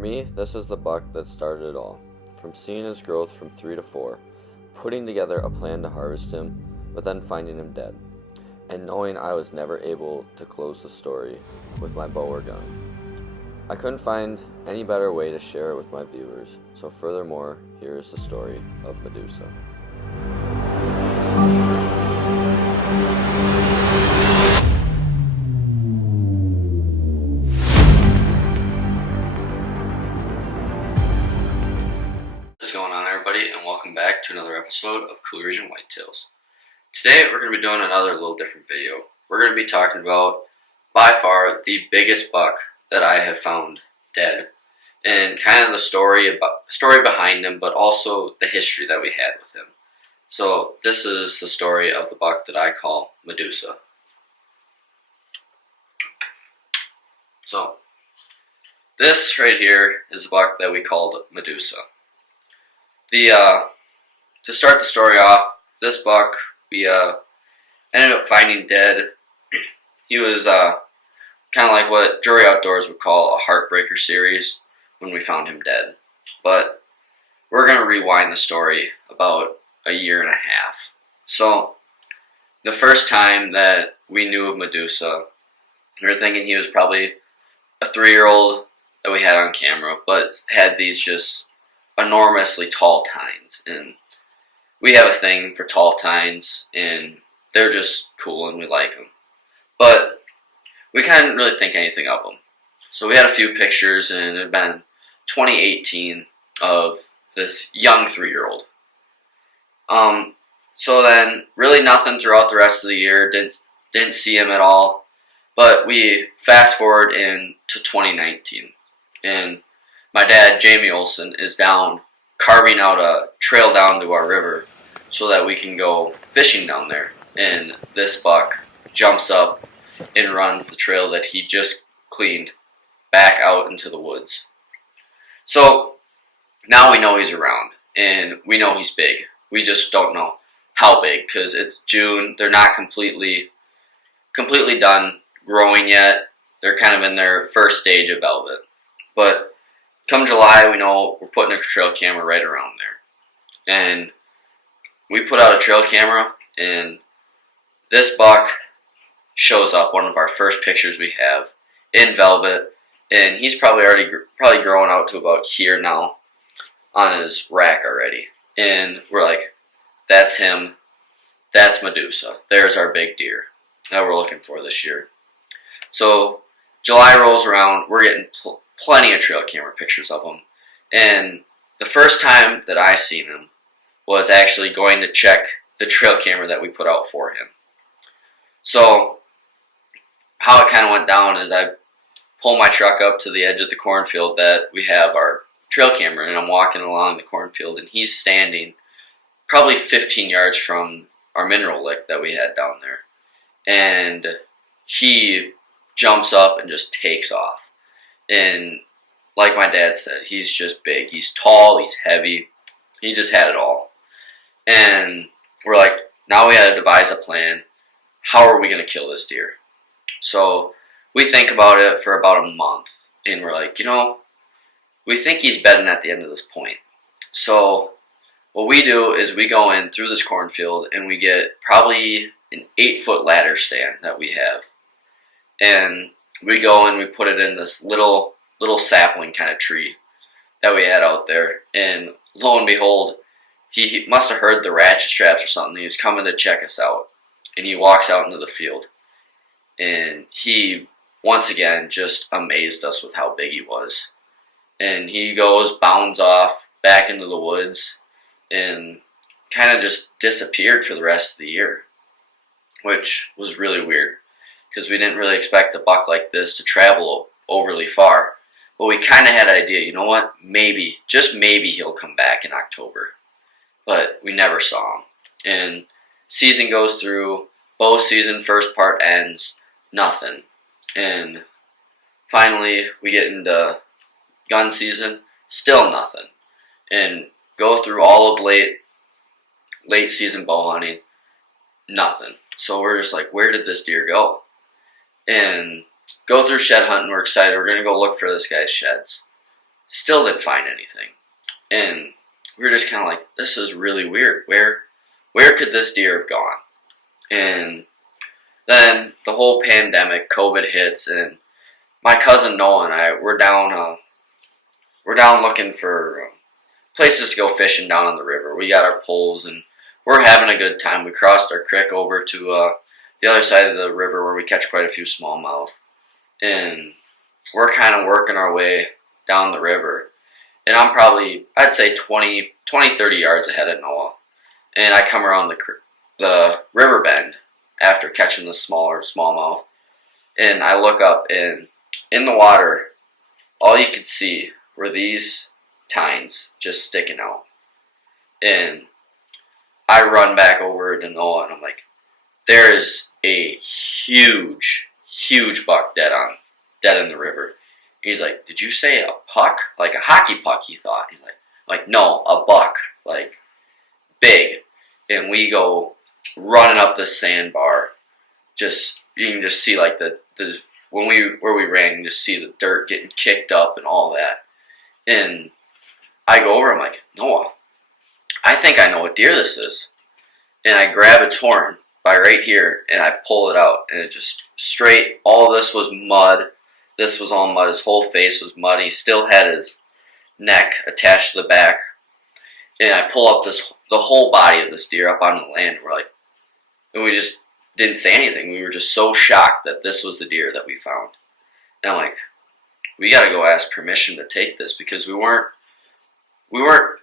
me, this is the buck that started it all. From seeing his growth from 3 to 4, putting together a plan to harvest him, but then finding him dead, and knowing I was never able to close the story with my bow or gun. I couldn't find any better way to share it with my viewers, so furthermore, here is the story of Medusa. What's going on, everybody, and welcome back to another episode of Cool Region Whitetails. Today we're going to be doing another little different video. We're going to be talking about, by far, the biggest buck that I have found dead, and kind of the story behind him, but also the history that we had with him. So this is the story of the buck that I call Medusa. So this right here is the buck that we called Medusa. To start the story off, this buck we ended up finding dead. He was kind of like what Jury Outdoors would call a heartbreaker series when we found him dead. But we're going to rewind the story about a year and a half. So the first time that we knew of Medusa, we were thinking he was probably a 3-year-old that we had on camera, but had these just enormously tall tines. And we have a thing for tall tines, and they're just cool and we like them. But we couldn't really think anything of them. So we had a few pictures, and it had been 2018 of this young 3-year-old. So then really nothing throughout the rest of the year, didn't see him at all. But we fast forward into 2019, and my dad, Jamie Olson, is down carving out a trail down to our river so that we can go fishing down there. And this buck jumps up and runs the trail that he just cleaned back out into the woods. So now we know he's around, and we know he's big. We just don't know how big, because it's June. They're not completely done growing yet. They're kind of in their first stage of velvet. But come July, we know we're putting a trail camera right around there. And we put out a trail camera, and this buck shows up, one of our first pictures we have, in velvet. And he's probably grown out to about here now on his rack already. And we're like, that's him. That's Medusa. There's our big deer that we're looking for this year. So July rolls around. We're getting plenty of trail camera pictures of him. And the first time that I seen him was actually going to check the trail camera that we put out for him. So how it kind of went down is I pull my truck up to the edge of the cornfield that we have our trail camera, and I'm walking along the cornfield, and he's standing probably 15 yards from our mineral lick that we had down there. And he jumps up and just takes off. And like my dad said, he's just big. He's tall, he's heavy. He just had it all. And we're like, now we had to devise a plan. How are we going to kill this deer? So we think about it for about a month. And we're like, we think he's bedding at the end of this point. So what we do is we go in through this cornfield, and we get probably an 8-foot ladder stand that we have. And we go and we put it in this little sapling kind of tree that we had out there. And lo and behold, he must have heard the ratchet straps or something. He was coming to check us out. And he walks out into the field. And he, once again, just amazed us with how big he was. And he bounds off back into the woods, and kind of just disappeared for the rest of the year, which was really weird, because we didn't really expect a buck like this to travel overly far. But we kind of had an idea, you know what, maybe, just maybe he'll come back in October. But we never saw him. And season goes through, bow season, first part ends, nothing. And finally we get into gun season, still nothing. And go through all of late season bow hunting, nothing. So we're just like, where did this deer go? And go through shed hunting, we're excited. We're going to go look for this guy's sheds. Still didn't find anything. And we were just kind of like, this is really weird. Where could this deer have gone? And then the whole pandemic, COVID hits, and my cousin Noah and I we're down looking for places to go fishing down on the river. We got our poles and we're having a good time. We crossed our creek over to the other side of the river where we catch quite a few smallmouth, and we're kind of working our way down the river. And I'm probably, I'd say 20, 30 yards ahead of Noah. And I come around the river bend after catching the smaller smallmouth. And I look up, and in the water, all you could see were these tines just sticking out. And I run back over to Noah, and I'm like, there is a huge, huge buck dead in the river. He's like, did you say a puck? Like a hockey puck, he thought. He's like, no, a buck, like big. And we go running up the sandbar. Just, you can just see like where we ran, you can just see the dirt getting kicked up and all that. And I go over, I'm like, Noah, I think I know what deer this is. And I grab its horn by right here and I pull it out, and it just straight, all this was mud. This was all mud. His whole face was mud. He still had his neck attached to the back. And I pull up the whole body of this deer up onto the land. And we just didn't say anything. We were just so shocked that this was the deer that we found. And I'm like, we got to go ask permission to take this, because we weren't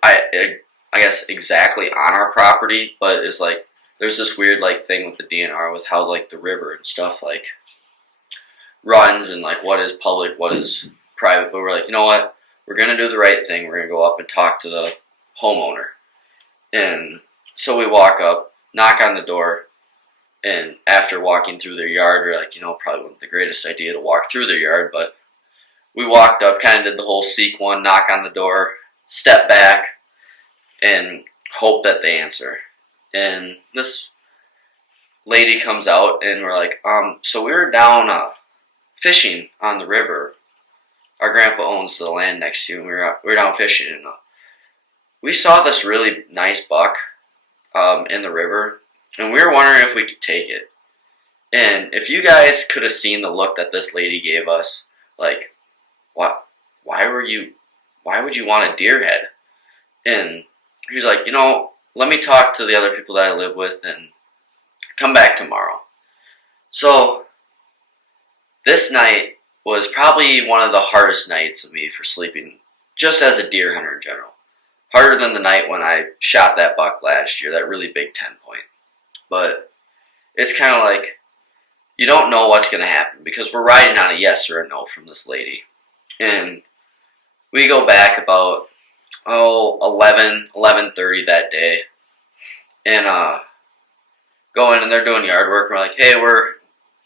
I guess exactly on our property, but it's like there's this weird like thing with the DNR with how like the river and stuff like runs, and like what is public, what is private. But we're like, you know what? We're going to do the right thing. We're going to go up and talk to the homeowner. And so we walk up, knock on the door, and after walking through their yard, we're like, probably wasn't the greatest idea to walk through their yard, but we walked up, kind of did the whole seek one, knock on the door, step back, and hope that they answer. And this lady comes out, and we're like, so we were down fishing on the river. Our grandpa owns the land next to you, and we were down fishing, and we saw this really nice buck in the river, and we were wondering if we could take it. And if you guys could have seen the look that this lady gave us, like, why would you want a deer head? And he's like, let me talk to the other people that I live with and come back tomorrow. So this night was probably one of the hardest nights of me for sleeping, just as a deer hunter in general. Harder than the night when I shot that buck last year, that really big 10-point. But it's kind of like, you don't know what's going to happen, because we're riding on a yes or a no from this lady. And we go back about 11:30 that day, and go in, and they're doing yard work. We're like, hey, we're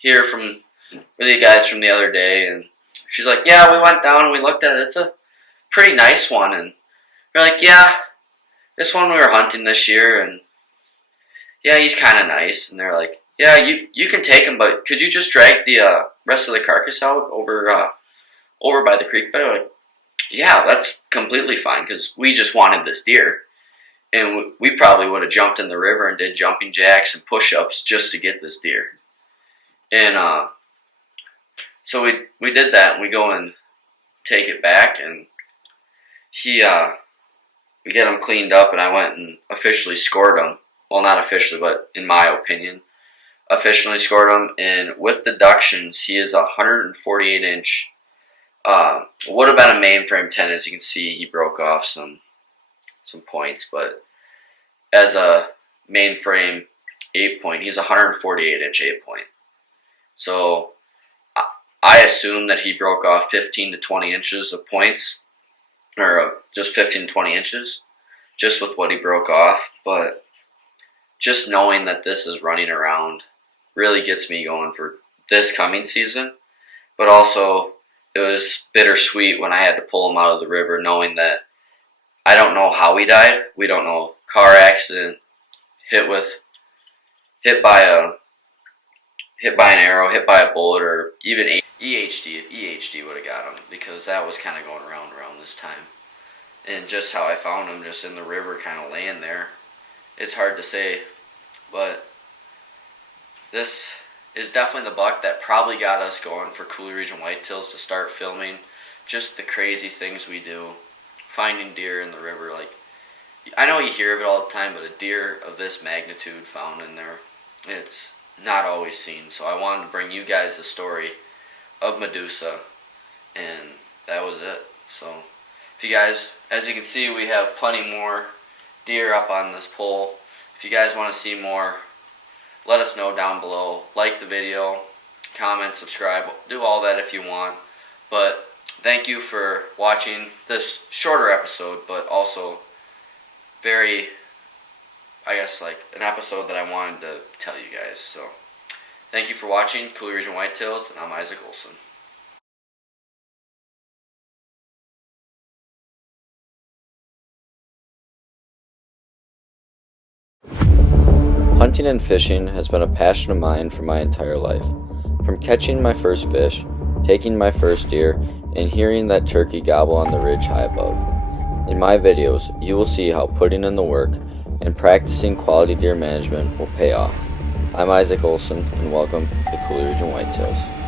the guys from the other day. And she's like, yeah, we went down and we looked at it. It's a pretty nice one. And we're like, yeah, this one we were hunting this year, and yeah, he's kind of nice. And they're like, yeah, you can take him, but could you just drag the rest of the carcass out over by the creek bed? We're like, yeah, that's completely fine, because we just wanted this deer. And we probably would have jumped in the river and did jumping jacks and push-ups just to get this deer. And so we did that, and we go and take it back, and we get him cleaned up, and I went and officially scored him. Well, not officially, but in my opinion, officially scored him. And with deductions, he is 148-inch. Would have been a mainframe 10. As you can see, he broke off some points, but as a mainframe 8-point, he's 148-inch 8-point. So I assume that he broke off 15 to 20 inches of points, or just 15 to 20 inches, just with what he broke off. But just knowing that this is running around really gets me going for this coming season. But also, it was bittersweet when I had to pull him out of the river, knowing that I don't know how he died. We don't know. Car accident, hit by an arrow, hit by a bullet, or EHD would have got him, because that was kind of going around this time. And just how I found him, just in the river, kind of laying there. It's hard to say, but this is definitely the buck that probably got us going for Coulee Region Whitetails to start filming just the crazy things we do, finding deer in the river. Like, I know you hear of it all the time, but a deer of this magnitude found in there, it's not always seen. So I wanted to bring you guys the story of Medusa, and that was it. So if you guys, as you can see, we have plenty more deer up on this pole. If you guys want to see more, let us know down below. Like the video, comment, subscribe, do all that if you want. But thank you for watching this shorter episode, but also very, I guess, like an episode that I wanted to tell you guys. So thank you for watching Coulee Region Whitetails, and I'm Isaac Olson. Hunting and fishing has been a passion of mine for my entire life. From catching my first fish, taking my first deer, and hearing that turkey gobble on the ridge high above. In my videos, you will see how putting in the work and practicing quality deer management will pay off. I'm Isaac Olson, and welcome to Coulee Region Whitetails.